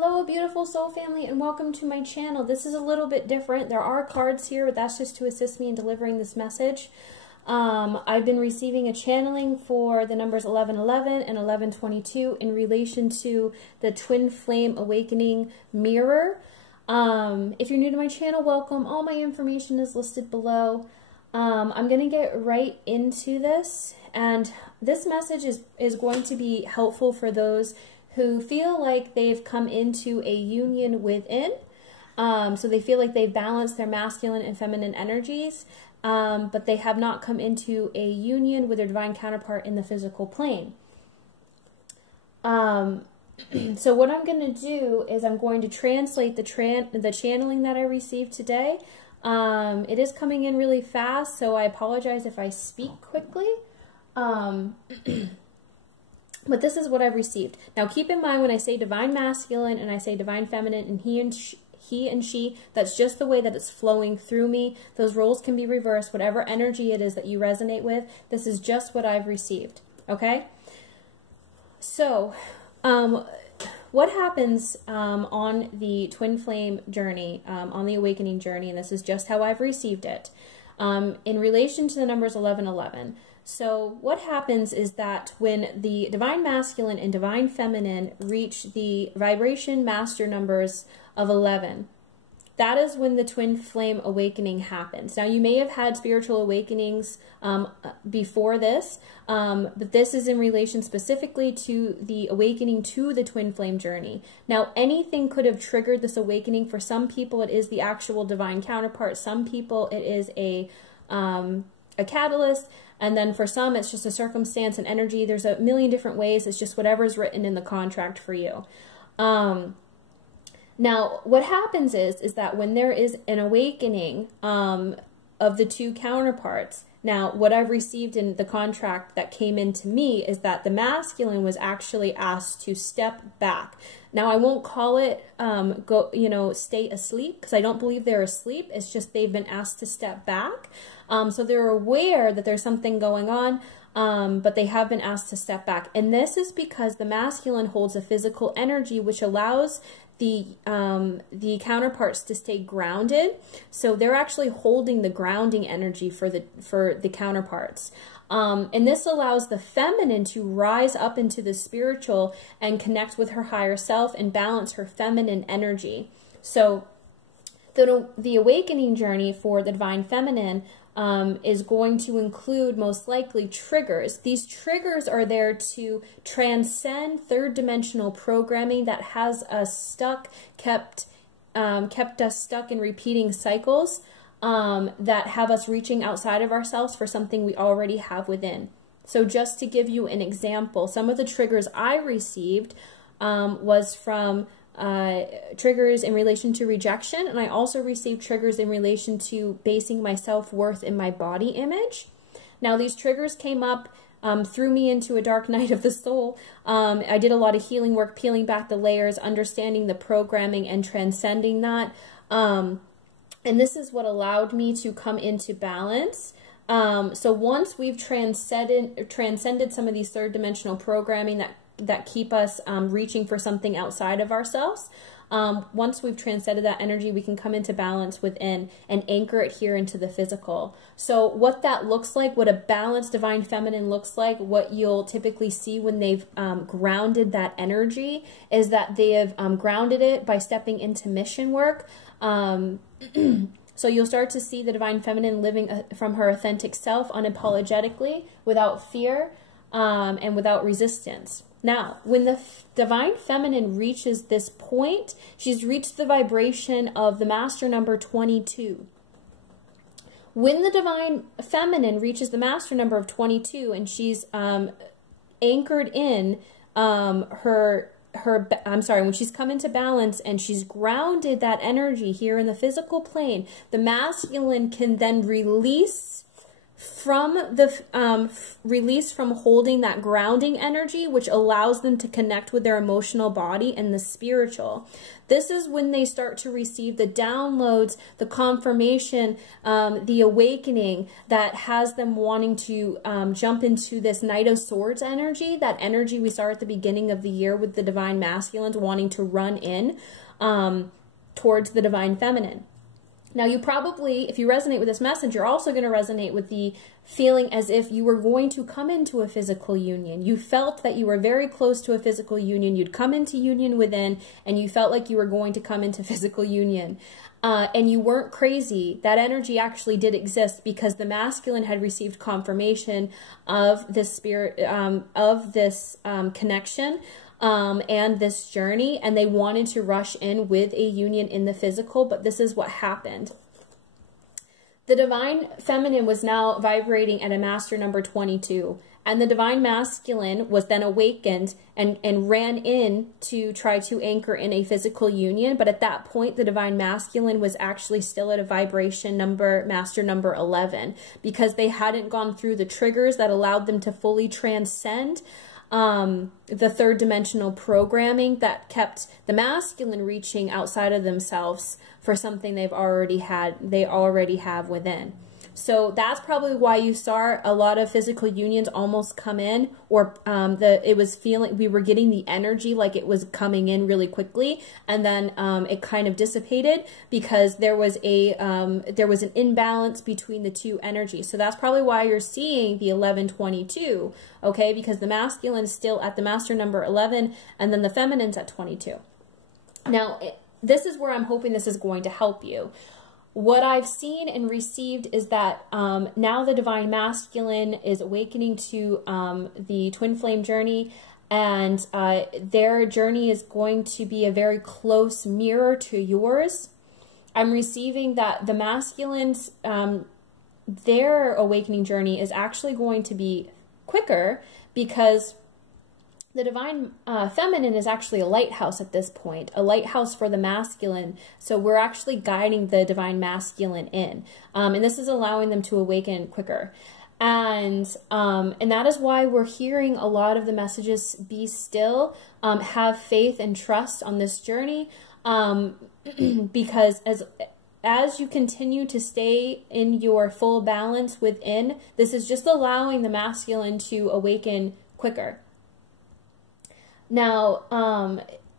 Hello, beautiful soul family, and welcome to my channel. This is a little bit different. There are cards here, but that's just to assist me in delivering this message. I've been receiving a channeling for the numbers 1111 and 1122 in relation to the Twin Flame Awakening Mirror. If you're new to my channel, welcome. All my information is listed below. I'm going to get right into this, and this message is going to be helpful for those who feel like they've come into a union within. So they feel like they've balanced their masculine and feminine energies, but they have not come into a union with their divine counterpart in the physical plane. So what I'm going to do is I'm going to translate the channeling that I received today. It is coming in really fast, so I apologize if I speak quickly. But this is what I've received. Now keep in mind when I say divine masculine and I say divine feminine and he and she, that's just the way that it's flowing through me. Those roles can be reversed, whatever energy it is that you resonate with. This is just what I've received, okay? So, what happens on the twin flame journey, on the awakening journey, and this is just how I've received it, in relation to the numbers 1111. So what happens is that when the divine masculine and divine feminine reach the vibration master numbers of 11, that is when the twin flame awakening happens. Now you may have had spiritual awakenings before this, but this is in relation specifically to the awakening to the twin flame journey. Now anything could have triggered this awakening. For some people it is the actual divine counterpart. Some people it is a catalyst. And then for some, it's just a circumstance and energy. There's a million different ways. It's just whatever's written in the contract for you. Now, what happens is that when there is an awakening of the two counterparts, now what I've received in the contract that came into me is that the masculine was actually asked to step back. Now, I won't call it stay asleep, because I don't believe they're asleep. It's just they've been asked to step back. So they're aware that there's something going on, but they have been asked to step back. And this is because the masculine holds a physical energy which allows the counterparts to stay grounded. So they're actually holding the grounding energy for the counterparts. And this allows the feminine to rise up into the spiritual and connect with her higher self and balance her feminine energy. So the awakening journey for the divine feminine is going to include most likely triggers. These triggers are there to transcend third dimensional programming that has us kept us stuck in repeating cycles that have us reaching outside of ourselves for something we already have within. So just to give you an example, some of the triggers I received was from triggers in relation to rejection, and I also received triggers in relation to basing my self-worth in my body image. Now these triggers came up, threw me into a dark night of the soul. I did a lot of healing work, peeling back the layers, understanding the programming and transcending that. And this is what allowed me to come into balance. So once we've transcended some of these third dimensional programming that keep us reaching for something outside of ourselves. Once we've transcended that energy, we can come into balance within and anchor it here into the physical. So what that looks like, what a balanced divine feminine looks like, what you'll typically see when they've grounded that energy is that they have grounded it by stepping into mission work. So you'll start to see the divine feminine living from her authentic self unapologetically, without fear and without resistance. Now, when the divine feminine reaches this point, she's reached the vibration of the master number 22. When the divine feminine reaches the master number of 22 and she's anchored in when she's come into balance and she's grounded that energy here in the physical plane, the masculine can then release from the release from holding that grounding energy, which allows them to connect with their emotional body and the spiritual. This is when they start to receive the downloads, the confirmation, the awakening that has them wanting to jump into this Knight of Swords energy, that energy we saw at the beginning of the year with the Divine Masculines wanting to run in towards the Divine Feminine. Now, you probably, if you resonate with this message, you're also going to resonate with the feeling as if you were going to come into a physical union. You felt that you were very close to a physical union. You'd come into union within, and you felt like you were going to come into physical union. And you weren't crazy. That energy actually did exist because the masculine had received confirmation of this spirit, of this connection, and this journey, and they wanted to rush in with a union in the physical, but this is what happened. The Divine Feminine was now vibrating at a master number 22, and the Divine Masculine was then awakened and ran in to try to anchor in a physical union, but at that point, the Divine Masculine was actually still at a vibration number, master number 11, because they hadn't gone through the triggers that allowed them to fully transcend the third dimensional programming that kept the masculine reaching outside of themselves for something they already have within. So that's probably why you saw a lot of physical unions almost come in, or it was feeling, we were getting the energy like it was coming in really quickly, and then it kind of dissipated because there was an imbalance between the two energies. So that's probably why you're seeing the 1122, okay? Because the masculine is still at the master number 11, and then the feminine's at 22. Now, this is where I'm hoping this is going to help you. What I've seen and received is that now the Divine Masculine is awakening to the Twin Flame journey, and their journey is going to be a very close mirror to yours. I'm receiving that the masculines, their awakening journey is actually going to be quicker because the Divine Feminine is actually a lighthouse at this point, a lighthouse for the masculine. So we're actually guiding the Divine Masculine in, and this is allowing them to awaken quicker. And that is why we're hearing a lot of the messages: be still, have faith and trust on this journey, because as you continue to stay in your full balance within, this is just allowing the masculine to awaken quicker. Now,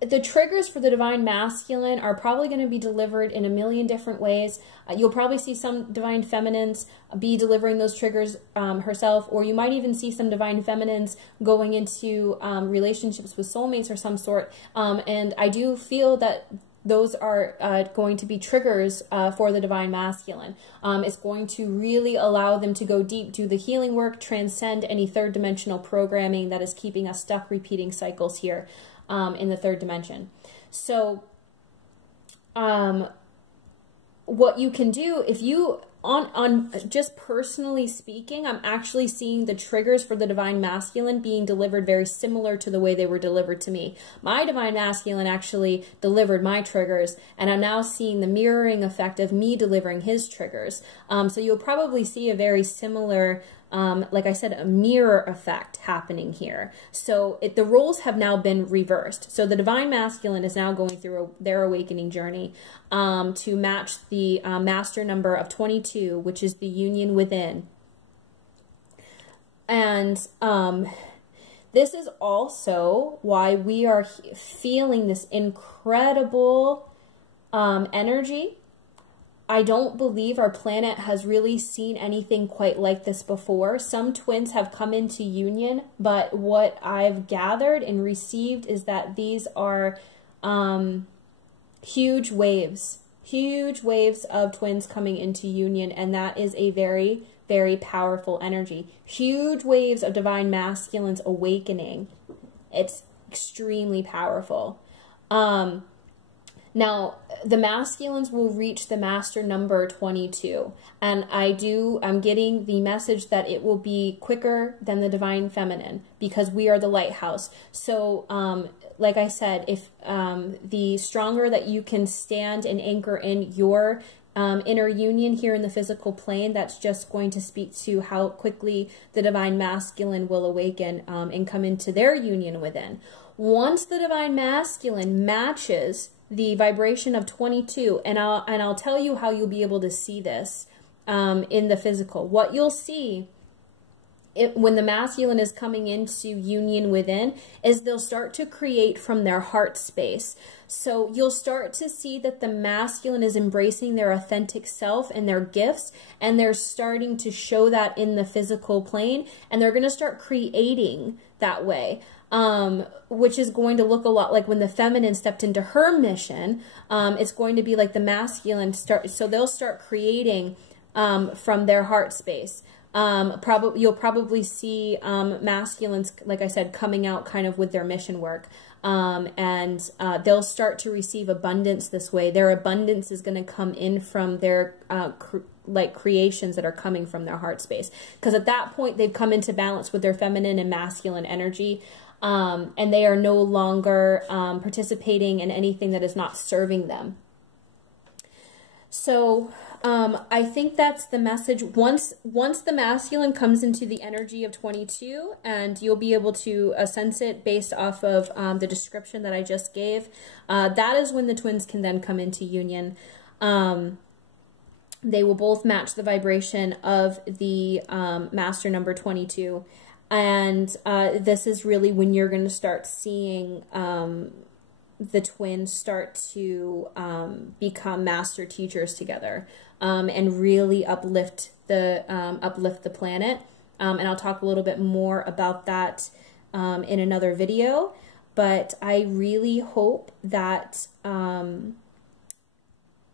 the triggers for the Divine Masculine are probably going to be delivered in a million different ways. You'll probably see some Divine Feminines be delivering those triggers herself, or you might even see some Divine Feminines going into relationships with soulmates or some sort. And I do feel that those are going to be triggers for the Divine Masculine. It's going to really allow them to go deep, do the healing work, transcend any third dimensional programming that is keeping us stuck repeating cycles here in the third dimension. So what you can do, if you, on just personally speaking, I'm actually seeing the triggers for the Divine Masculine being delivered very similar to the way they were delivered to me. My Divine Masculine actually delivered my triggers, and I'm now seeing the mirroring effect of me delivering his triggers. So you'll probably see a very similar, like I said, a mirror effect happening here. So the roles have now been reversed. So the Divine Masculine is now going through their awakening journey to match the master number of 22, which is the union within. And this is also why we are feeling this incredible energy. I don't believe our planet has really seen anything quite like this before. Some twins have come into union, but what I've gathered and received is that these are huge waves of twins coming into union, and that is a very, very powerful energy. Huge waves of Divine Masculines awakening. It's extremely powerful. Now, the masculines will reach the master number 22, and I'm getting the message that it will be quicker than the Divine Feminine because we are the lighthouse. So, like I said, if the stronger that you can stand and anchor in your inner union here in the physical plane. That's just going to speak to how quickly the divine masculine will awaken and come into their union within. Once the divine masculine matches the vibration of 22, and I'll tell you how you'll be able to see this in the physical. What you'll see when the masculine is coming into union within is they'll start to create from their heart space. So you'll start to see that the masculine is embracing their authentic self and their gifts, and they're starting to show that in the physical plane, and they're going to start creating that way. Which is going to look a lot like when the feminine stepped into her mission. It's going to be like the masculine so they'll start creating from their heart space. You'll probably see masculines, like I said, coming out kind of with their mission work. And they'll start to receive abundance this way. Their abundance is going to come in from their creations that are coming from their heart space. Because at that point, they've come into balance with their feminine and masculine energy. And they are no longer participating in anything that is not serving them. So I think that's the message. Once the masculine comes into the energy of 22, and you'll be able to sense it based off of the description that I just gave, that is when the twins can then come into union. They will both match the vibration of the master number 22. And this is really when you're going to start seeing the twins start to become master teachers together, and really uplift the planet. And I'll talk a little bit more about that in another video. But I really hope that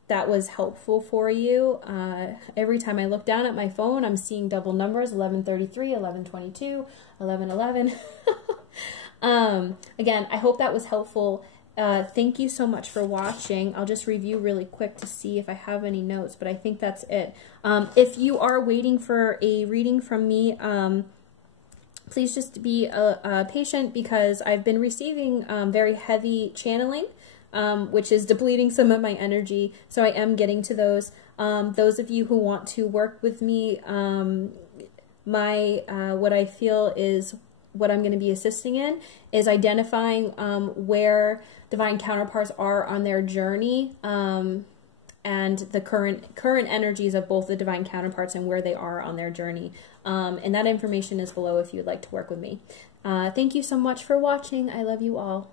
that was helpful for you. Every time I look down at my phone, I'm seeing double numbers, 1133, 1122, 1111. Again, I hope that was helpful. Thank you so much for watching. I'll just review really quick to see if I have any notes, but I think that's it. If you are waiting for a reading from me, please just be patient, because I've been receiving very heavy channeling, which is depleting some of my energy. So I am getting to those. Those of you who want to work with me, what I feel is what I'm going to be assisting in is identifying where divine counterparts are on their journey, and the current energies of both the divine counterparts and where they are on their journey. And that information is below if you would like to work with me. Thank you so much for watching. I love you all.